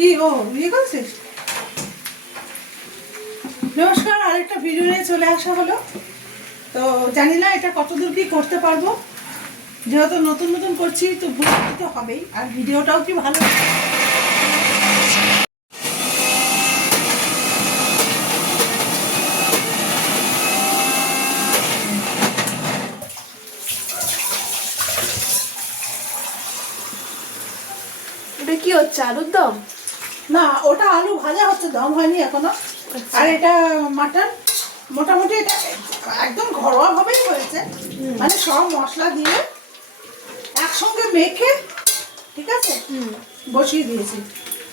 কি ও ইয়ে করছিস? নমস্কার, আরেকটা ভিডিও নিয়ে চলে আসা হলো। তো জানি না এটা কতদূর কি করতে পারবো, যেহেতু নতুন নতুন করছি তো ভুল তো হবেই, আর ভিডিওটাও কি ভালো। এটা কি হচ্ছে, আলুর দম? না, ওটা আলু ভাজা হচ্ছে, দম হয়নি এখনো। আর এটা মাটন। মোটামুটি এটা একদম ঘরোয়া ভাবেই হয়েছে, মানে সব মশলা দিয়ে একসঙ্গে মেখে, ঠিক আছে, বসিয়ে দিয়েছি।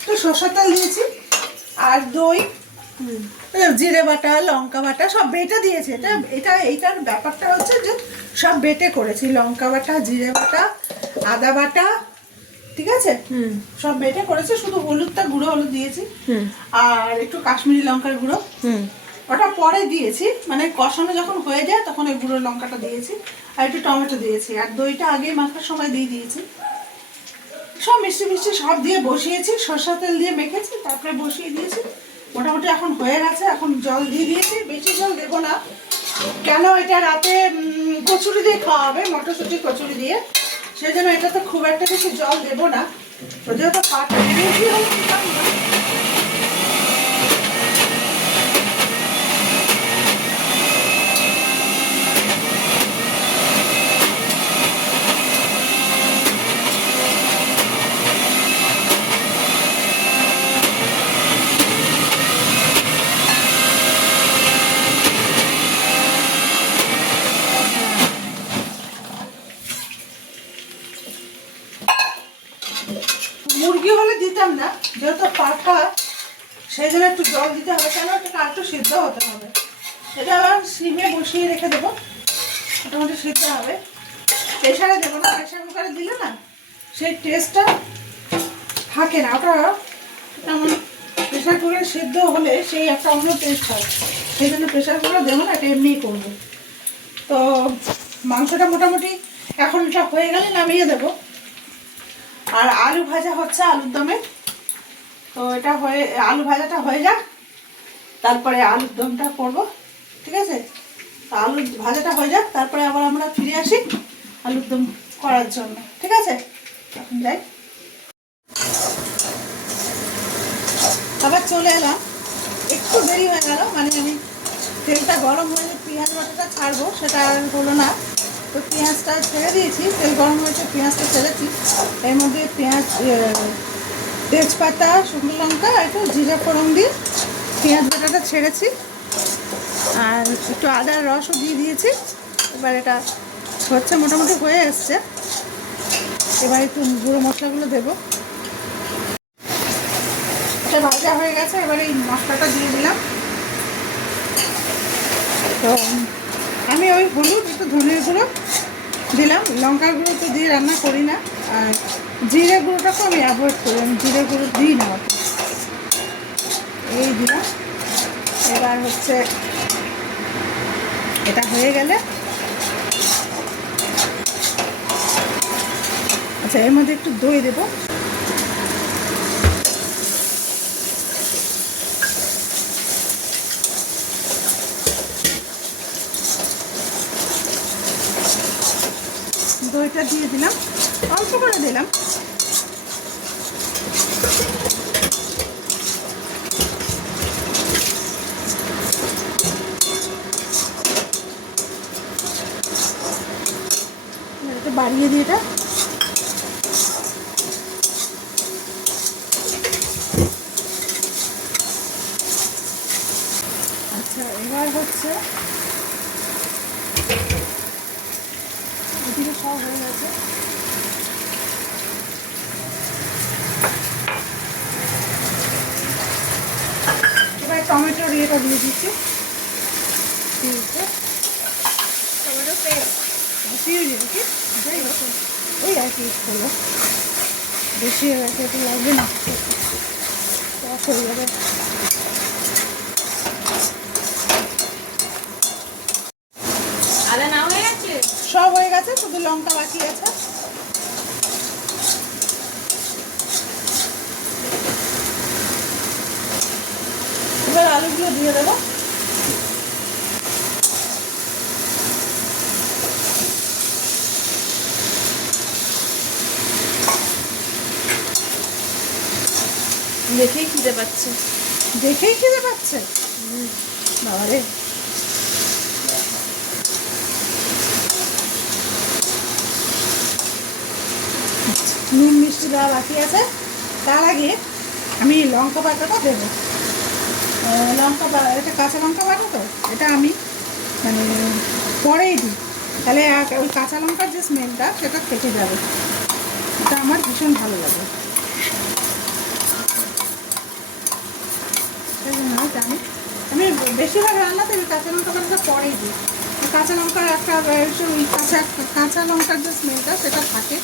তো সরষের তেল দিয়েছি আর দই, জিরে বাটা, লঙ্কা বাটা সব বেটে দিয়েছে। এইটার ব্যাপারটা হচ্ছে যে সব বেটে করেছি, লঙ্কা বাটা, জিরে বাটা, আদা বাটা, ঠিক আছে, সব বেটে করেছে। শুধু হলুদটা, গুঁড়ো হলুদ দিয়েছি আর একটু কাশ্মীরি লঙ্কার গুঁড়ো, ওটা পরে দিয়েছি, মানে কষানো যখন হয়ে যায় তখন ওই গুঁড়ো লঙ্কাটা দিয়েছি আর একটু টমেটো দিয়েছি, আর দইটা আগেই মাখার সময় দিয়ে দিয়েছি। সব মিষ্টি মিষ্টি সব দিয়ে বসিয়েছি, সরষের তেল দিয়ে মেখেছি, তারপরে বসিয়ে দিয়েছি। মোটামুটি এখন হয়ে গেছে। এখন জল দিয়ে দিয়েছি, বেশি জল দেবো না, কেন এটা রাতে কচুরি দিয়ে খাওয়া হবে, মটরশুঁটি কচুরি দিয়ে, সেই জন্য এটাতে খুব একটা বেশি জল দেবো না। তো যেহেতু পাটা বেশি হলে দিতাম না। মুরগি হলে দিতাম না, যেহেতু পাঠা, সেই জন্য একটু জল দিতে হবে, কেন এটা একটু সিদ্ধ হতে হবে। এটা আবার সিমে বসিয়ে রেখে দেবো, মোটামুটি সিদ্ধ হবে। প্রেশারে দেবো না, প্রেশার কুকারে দিলে না সেই টেস্টটা থাকে না। ওটা যেমন প্রেশার কুকারে সিদ্ধ হলে সেই একটা অন্য টেস্ট হয়, সেই জন্য প্রেশার কুকারে দেবো না, এটা এমনিই করবো। তো মাংসটা মোটামুটি এখন এটা হয়ে গেলে নামিয়ে দেবো। আর আলু ভাজা হচ্ছে আলুর দমে, তো এটা হয়ে, আলু ভাজাটা হয়ে যাক, তারপরে আলুর দমটা করবো, ঠিক আছে। তো আলু ভাজাটা হয়ে যাক, তারপরে আবার আমরা ফিরে আসি আলুর দম করার জন্য, ঠিক আছে। এখন যাই, আবার চলে এলাম। একটু দেরি হয়ে গেল, মানে আমি তেলটা গরম হয়ে পেঁয়াজ বাটাটা ছাড়বো, সেটা আর হলো না। তো পেঁয়াজটা ছেড়ে দিয়েছি, তেল গরম হয়েছে, পেঁয়াজটা ছেড়েছি। এর মধ্যে পেঁয়াজ, তেজপাতা, শুকনো লঙ্কা, একটু জিরে ফোড়ন দিয়ে পেঁয়াজ বাটাটা ছেড়েছি, আর একটু আদার রসও দিয়ে দিয়েছি। এবার এটা হচ্ছে, মোটামুটি হয়ে এসছে। এবার একটু গুঁড়ো মশলাগুলো দেবো। এটা ভাজা হয়ে গেছে, এবার এই মশলাটা দিয়ে দিলাম। তো আমি ওই হলুদ, একটু ধনের গুঁড়ো দিলাম, লঙ্কার গুঁড়ো তো দিয়ে রান্না করি না, আর জিরে গুঁড়োটাকে আমি অ্যাভয়েড করি, আমি জিরে গুঁড়ো দিই না, এই দিলাম। এবার হচ্ছে এটা হয়ে গেলে, আচ্ছা, এর মধ্যে একটু দই দেবো। দইটা দিয়ে দিলাম, অল্প করে দিলাম। একটু বাড়িয়ে দিয়ে এটা, আচ্ছা, এবার হচ্ছে এদিকে সব হয়ে গেছে। এবার টমেটোর ইয়েটা দিয়ে দিচ্ছি, টমেটো পেস্ট দিয়ে দিচ্ছি, যাই হোক ওই আর কি হলো, বেশি হয়ে গেছে, একটু লাগবে না, টক হয়ে যাবে। আদা না হয়ে গেছে, সব হয়ে গেছে, শুধু লঙ্কা বাকি আছে। মশলাগুলো দিয়ে দেবো। দেখেই খিদে পাচ্ছে। দেখেই খেতে পাচ্ছে বাবারে। নুন মিষ্টি দেওয়া বাকি আছে, তার আগে আমি লঙ্কা বাটাটা দেবো। এটা কাঁচা লঙ্কা বাটা তো, এটা আমি মানে পরেই দিই, তাহলে ওই কাঁচা লঙ্কার যে স্মেলটা সেটা কেটে যাবে। এটা আমার ভীষণ ভালো লাগে, সেই জন্য আমি বেশিরভাগ রান্নাতে আমি কাঁচা লঙ্কা বাটাটা পরেই দিই। কাঁচা লঙ্কার একটা ওই কাঁচা লঙ্কার যে স্মেলটা সেটা থাকে,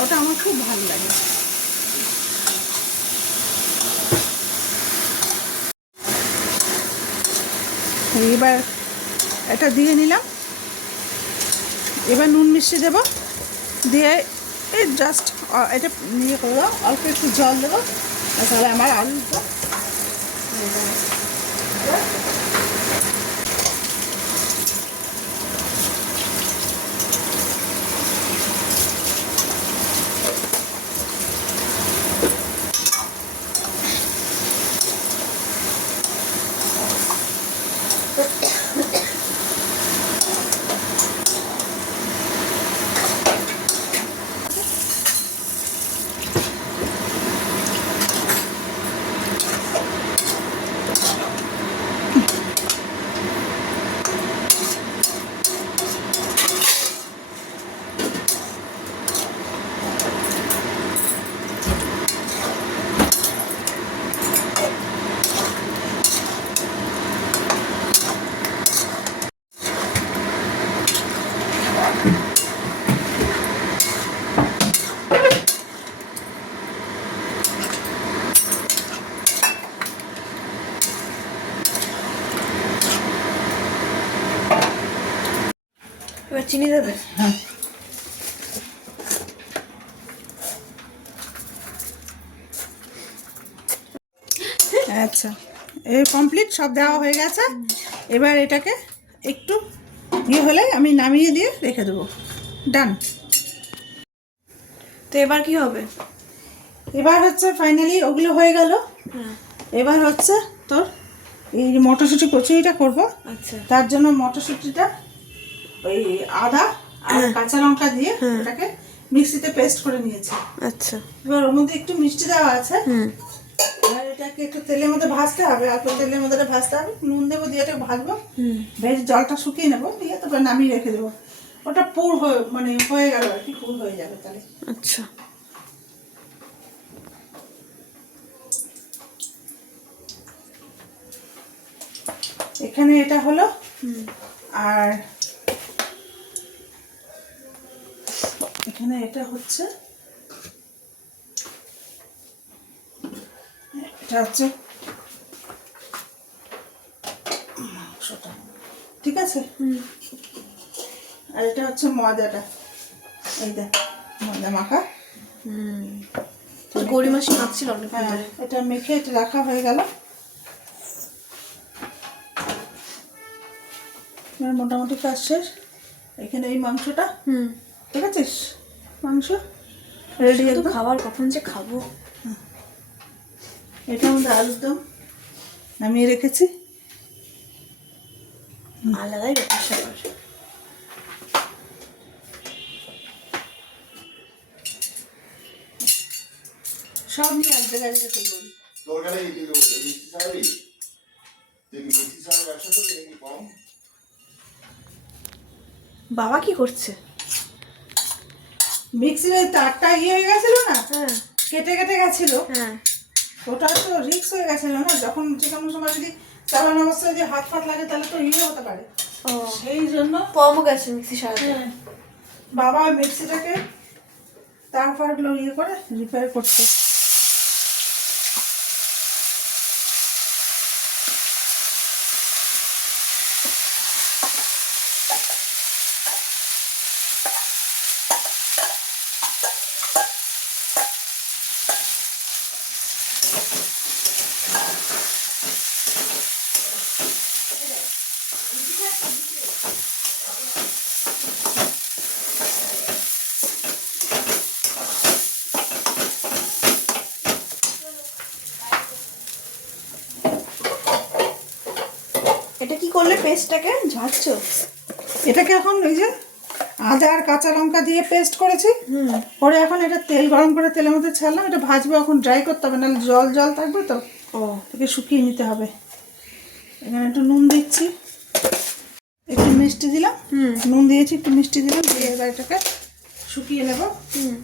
ওটা আমার খুব ভালো লাগে। এবার এটা দিয়ে নিলাম, এবার নুন মিষ্টি দেবো, দিয়ে এই জাস্ট এটা নিয়ে করবো, অল্প একটু জল দেবো, তাহলে আমার আলুটা এবার চিনি দেবে। হ্যাঁ আচ্ছা, এই কমপ্লিট সব দেওয়া হয়ে গেছে। এবার এটাকে একটু ইয়ে হলে আমি নামিয়ে দিয়ে রেখে দেবো। ডান। তো এবার কি হবে? এবার হচ্ছে ফাইনালি ওগুলো হয়ে গেল। হ্যাঁ। এবার হচ্ছে তোর এই মটরশুঁটি কচুরিটা করবো। আচ্ছা। তার জন্য মটরশুঁটিটা ওই আদা আর কাঁচা লঙ্কা দিয়ে এটাকে মিক্সিতে পেস্ট করে নিয়েছি। আচ্ছা। এবার ওর মধ্যে একটু মিষ্টি দেওয়া আছে। আর এটাকে একটু তেলের মধ্যে ভাজতে হবে, অল্প তেলের মধ্যে ভাজতে হবে, নুন দেবো, দিয়ে এটাকে ভাজবো, বেশ জলটা শুকিয়ে নেবো, দিয়ে তারপর নামিয়ে রেখে দেবো। ওটা পুর হয়ে মানে হয়ে গেল আর কি, পুর হয়ে যাবে তাহলে। আচ্ছা। এখানে এটা হলো, আর এখানে এটা হচ্ছে, এটা হচ্ছে মাংসটা, ঠিক আছে। আর এটা হচ্ছে ময়দাটা, এই দেখ ময়দা মাখা। গৌরী মাসি মাখছিল অনেক। হ্যাঁ, এটা মেখে এটা রাখা হয়ে গেল। মোটামুটি কাজ শেষ। এখানে এই মাংসটা, ঠিক আছে, মাংস রেডি। তো খাবার কখন যে খাবো। এটার মধ্যে আলুর দম নামিয়ে রেখেছি। আলাদাই ব্যাপার স্যাপার। সব নিয়ে এক জায়গায় রেখে করি। তোর কাছে কি মিষ্টি ছাড়াবি? তুই কি মিষ্টি ছাড়া ব্যবসা করবি নাকি কম? বাবা কি করছে? মিক্সির ওই তারটা ইয়ে হয়ে গেছিল না, হ্যাঁ। কেটে কেটে গেছিল। হ্যাঁ। ওটা তো রিস্ক হয়ে গেছিল না, যখন যে কোনো সময় যদি চালানো অবস্থায় যে হাত ফাত লাগে তাহলে তো ইয়ে হতে পারে। ও, সেই জন্য কমও গেছে মিক্সি সারাতে। বাবা ওই মিক্সিটাকে তারপরগুলো ইয়ে করে রিপেয়ার করছে। করলে পেস্টটাকে ঝাড়ছো? এটাকে এখন ওই যে আদা আর কাঁচা লঙ্কা দিয়ে পেস্ট করেছি, হুম। পরে এখন এটা তেল গরম করে তেলের মধ্যে ছাড়লাম, এটা ভাজবো, এখন ড্রাই করতে হবে, নাহলে জল জল থাকবে তো, ও এটাকে শুকিয়ে নিতে হবে। এখানে একটু নুন দিচ্ছি, একটু মিষ্টি দিলাম, নুন দিয়েছি, একটু মিষ্টি দিলাম, দিয়ে এবার এটাকে শুকিয়ে নেব। হুম।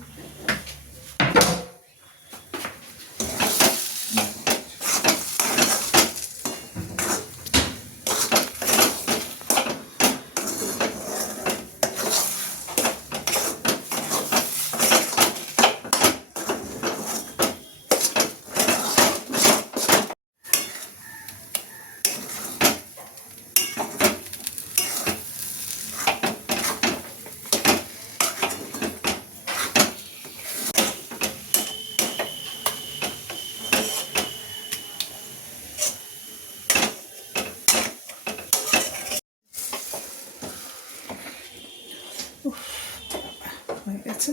হয়ে গেছে।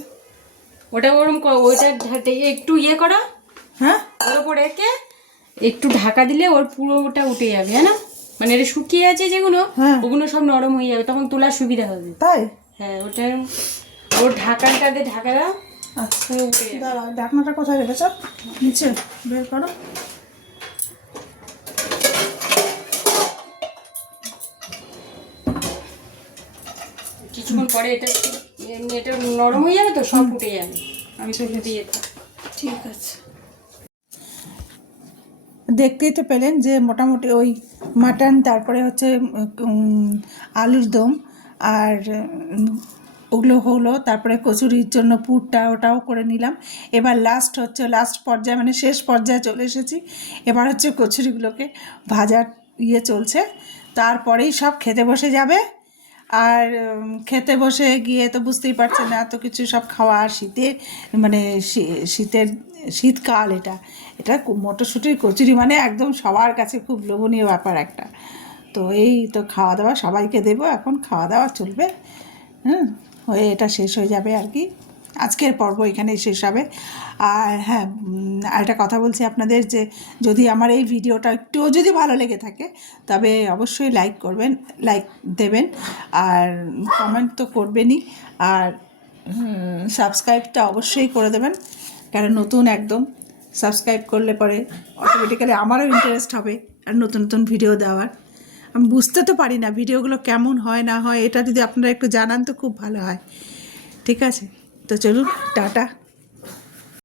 ওটা ওরম ওইটা একটু ইয়ে করা, হ্যাঁ, ওর উপর রেখে একটু ঢাকা দিলে ওর পুরোটা উঠে যাবে, হ্যাঁ না? মানে এটা শুকিয়ে আছে যেগুলো, হ্যাঁ। ওগুলো সব নরম হয়ে যাবে, তখন তোলার সুবিধা হবে। তাই? হ্যাঁ, ওটা ওর ঢাকানটা দিয়ে ঢাকা দাও, আচ্ছা, পুরো উঠে যাবে। দাঁড়া, ঢাকনাটা কোথায় রেখেছ? নিচে বের করো। কিছুক্ষণ পরে এটা এমনি এটা নরম হয়ে যাবে তো, সব উঠে যাবে। আমি চলে দিয়ে থাক। ঠিক আছে। দেখতেই তো পেলেন যে মোটামুটি ওই মাটন, তারপরে হচ্ছে আলুর দম, আর ওগুলো হলো, তারপরে কচুরির জন্য পুরটা ওটাও করে নিলাম। এবার লাস্ট পর্যায়ে, মানে শেষ পর্যায়ে চলে এসেছি। এবার হচ্ছে কচুরিগুলোকে ভাজার চলছে, তারপরেই সব খেতে বসে যাবে। আর খেতে বসে গিয়ে তো বুঝতেই পারছেন না, এত কিছু সব খাওয়া, আর মানে শীতকাল, এটা মটরশুঁটির কচুরি মানে একদম সবার কাছে খুব লোভনীয় ব্যাপার একটা। তো এই তো খাওয়া দাওয়া সবাইকে দেবো, এখন খাওয়া দাওয়া চলবে, হয়ে এটা শেষ হয়ে যাবে আর কি। আজকের পর্ব এখানেই শেষ হবে। আর হ্যাঁ, আরেকটা কথা বলছি আপনাদের, যে যদি আমার এই ভিডিওটা একটুও যদি ভালো লেগে থাকে, তবে অবশ্যই লাইক দেবেন, আর কমেন্ট তো করবেনই, আর সাবস্ক্রাইবটা অবশ্যই করে দেবেন, কারণ নতুন একদম সাবস্ক্রাইব করলে পরে অটোমেটিক্যালি আমারও ইন্টারেস্ট হবে আর নতুন নতুন ভিডিও দেওয়ার। আমি বুঝতে তো পারি না ভিডিওগুলো কেমন হয় না হয়, এটা যদি আপনারা একটু জানান তো খুব ভালো হয়। ঠিক আছে, তো চলুন, টাটা।